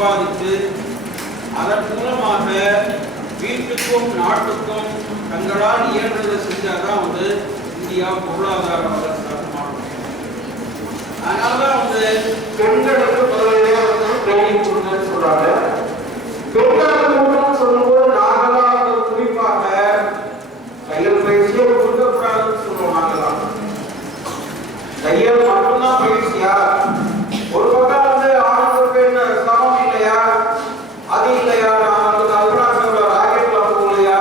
சம்பாதித்து அதன் மூலமாக வீட்டுக்கும் நாட்டுக்கும் தங்களால் இயன்றதை செஞ்சாதான் இந்தியா பொருளாதார வளர்ச்சி மாறும். அதனாலதான் பெண்களுக்கு முதலிலே ட்ரைனிங் கொடுங்கன்னு சொல்றாங்க. பெண்களுக்கு சொல்லும்போது நாங்களாம் குறிப்பாக தையல் பயிற்சியை கொடுக்கக்கூடாதுன்னு சொல்லுவோம். நாங்களாம் தையல் மட்டும்தான் பயிற்சியா? ஒரு பக்கம் ஆணுக்கு பெண் சமம் இல்லையா? அது இல்லையா? அல்பனாசோட ராக்கெட்ல போகலையா?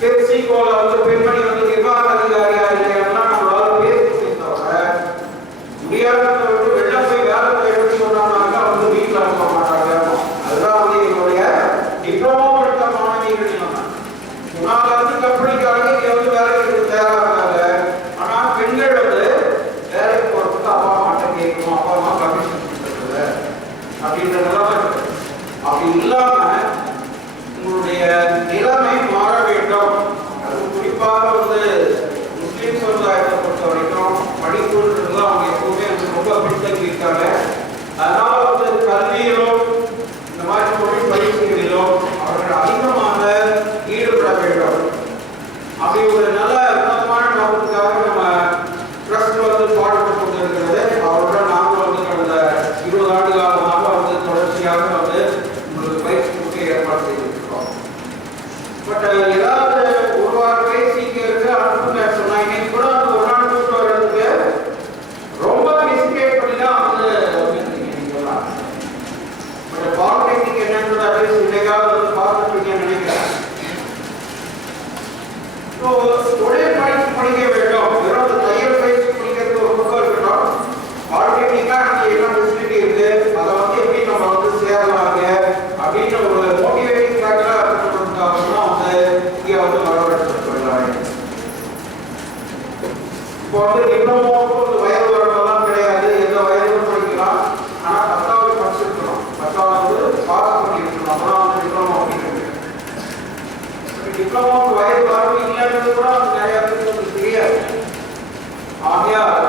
பெப்சிகோல பெண்மணி நிர்வாக அதிகாரியா இல்லையா? நம்மளால பேசி தவிர முடியாத வெளில போய் வேலை போய் சொன்னாங்க வீட்டில் அனுப்ப மாட்டாங்க. அதுதான் எங்களுடைய டிப்ளமோ படித்த மாணவிகள் நிலைமை. முன்னாள் கம்பெனிக்காரங்க இங்க வேலைக்கு தயாராகிறாங்க. ஆனா பெண்கள் வேலைக்கு போறதுக்கு அப்பா அம்மாட்ட கேட்கணும், அப்பா அம்மா கமிஷன் கொடுத்துருக்குது அப்படின்ற நிலைமை இருக்கு. அப்படி இல்லாம உங்களுடைய நிலைமை மாற வேண்டும். அது குறிப்பாக முஸ்லீம் சமுதாயத்தை பொறுத்த வரைக்கும் படிப்புன்றது அவங்க எப்பவுமே ரொம்ப பின்தங்கி இருக்காங்க. அதனால கல்வியிலும் இந்த மாதிரி தொழில் பயிற்சிகளிலோ அவர்கள் அதிகமாக ஈடுபட வேண்டும். அப்படி ஒரு நல்ல உன்னதமான நோக்கத்துக்காக நம்ம ட்ரஸ்ட் பாடுபட்டு கொண்டிருக்கிறது. அவருடன் நாங்கள் கடந்த 20 ஆண்டு காலமாக தொடர்ச்சியாக உங்களுக்கு பயிற்சி கொடுக்க ஏற்பாடு செய்திருக்கிறோம். பட் ஏதாவது ஒரு வார பயிற்சி இங்கே இருக்கு அனுப்புங்க சொன்னா இன்னைக்கு கூட ஒரு நாள் கூப்பிட்டு வர்றதுக்கு ரொம்ப மிஸ்கேட் பண்ணி தான் பட் பாலிடெக்னிக் என்னன்றது அட்லீஸ்ட் இன்னைக்காவது பார்த்துருப்பீங்கன்னு நினைக்கிறேன். தொழில் பயிற்சி படிக்க வேண்டும். வெறும் தையல் பயிற்சி படிக்கிறது ஒரு பக்கம் இருக்கட்டும். பாலிடெக்னிக்கா நமக்கு என்ன ஃபெசிலிட்டி இருக்கு, அதை எப்படி நம்ம சேரலாங்க அப்படின்ற ஒரு மோட்டிவேட்டிங் ஃபேக்டரா இருக்கிறதுக்காக இங்கே வரவேற்கப்படுறாங்க. இப்போ டிப்ளமோக்கு வயது வரம்பெல்லாம் கிடையாது. எந்த வயதும் படிக்கலாம். ஆனா 10வது படிச்சிருக்கணும், 10வது பாஸ் பண்ணிருக்கணும். அப்புறம் டிப்ளமோ அப்படிங்கிறது. டிப்ளமோக்கு வயது வரம்பு இல்லைன்றது கூட நிறைய பேருக்கு தெரியாது. ஆகையால்